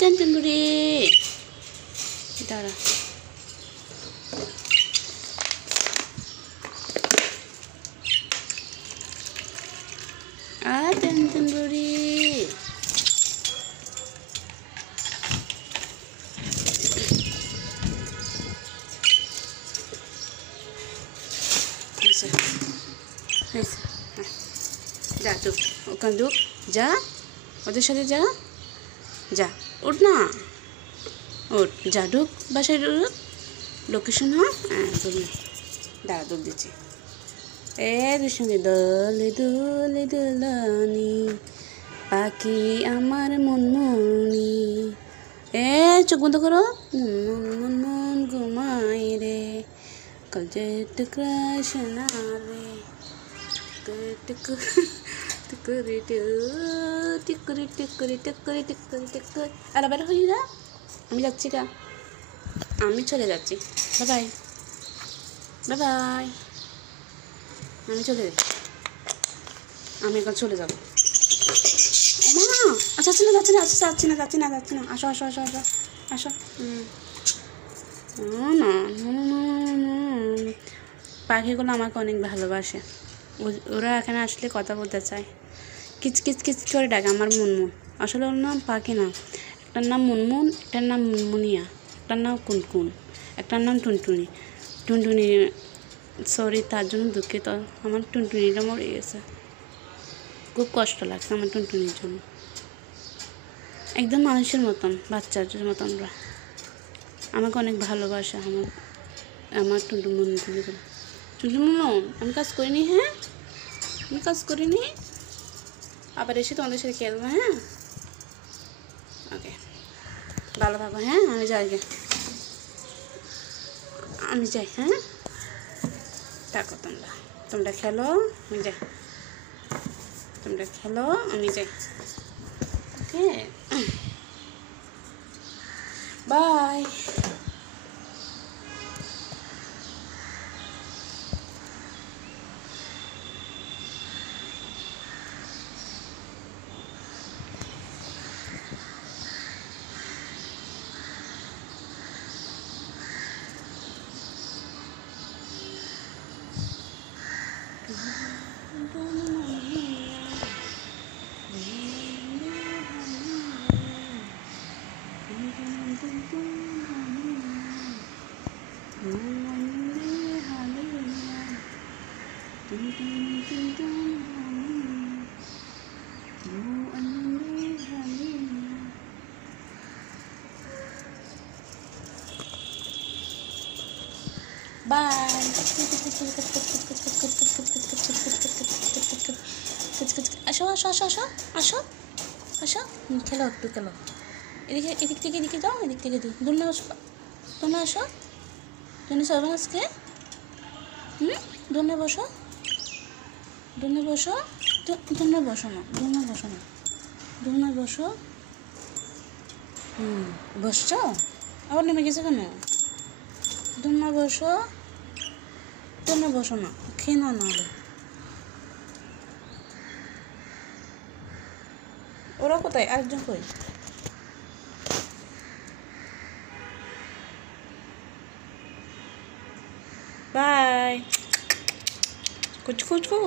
টুনটুনি দাঁড়া। টুনটুনি যা চুপ ওখান ঢুক, যা ওদের সাথে যা, যা উঠ না, উঠ যা ঢুক বাসায় ঢুক। লোকেশন দাঁড়া দুধ দিচ্ছি। এদের সঙ্গে দলে দলে দোলানি পাখি আমার মনমনি। চোখ বন্ধ করো। মন মন মন ঘুমাই রে কলজে টুকরা সোনা রে টুকুরি টুকুরি টুকুরি টুকুরি টুকুরি টুকুরি। আর বের হয়ে যা, আমি যাচ্ছি গা, আমি চলে যাচ্ছি। বাই বাই বাই বাই, আমি চলে যাচ্ছি, আমি এখন চলে যাবো। মা যাচ্ছি না যাচ্ছি না যাচ্ছি না যাচ্ছি না যাচ্ছি না, আসো আসো আসো আসো আসো। না পাখিগুলো আমাকে অনেক ভালোবাসে, ওরা এখানে আসলে কথা বলতে চায়, কিচ কিচ কিচ করে ডাকে আমার মুনমুন। আসলে ওর নাম পাখি না, একটার নাম মুনমুন, একটার নাম মুনমুনিয়া, একটার নাম কুনকুন, একটার নাম টুনটুনি। টুনটুনি সরি, তার জন্য দুঃখিত, আমার টুনটুনিটা মরে গেছে, খুব কষ্ট লাগছে আমার টুনটুনির জন্য। একদম মানুষের মতন, বাচ্চার মতন ওরা আমাকে অনেক ভালোবাসে। আমার টুনটুন টুনটুন, আমি কাজ করিনি, হ্যাঁ আমি কাজ করিনি, আবার এসে তোমাদের সাথে খেলবো। হ্যাঁ ওকে, ভালো থাকো। হ্যাঁ আমি যাই গে, আমি যাই। হ্যাঁ থাকো, তোমরা খেলো, আমি যাই, তোমরা খেলো, আমি যাই। Okay bye. Bye. আসো আসো আসো আসো আসো আসো, খেলো একটু খেলো। এদিক থেকে এদিকে যাও, এদিক থেকে দিই। দোলনা আসো, দোলনা আসো, দোলনা সবাই আজকে দোলনা বসো, দোলনা বসো, দোলনা বসো না, দোলনা বসো না, দোলনা বসো। বসছো, আবার নেমে গেছে কেন? দোলনা বসো, দোলনা বসো না, খেয়ে নাও নাহলে। ওরা কোথায়? আরেকজন কই? বাই। কুচ কুচ কো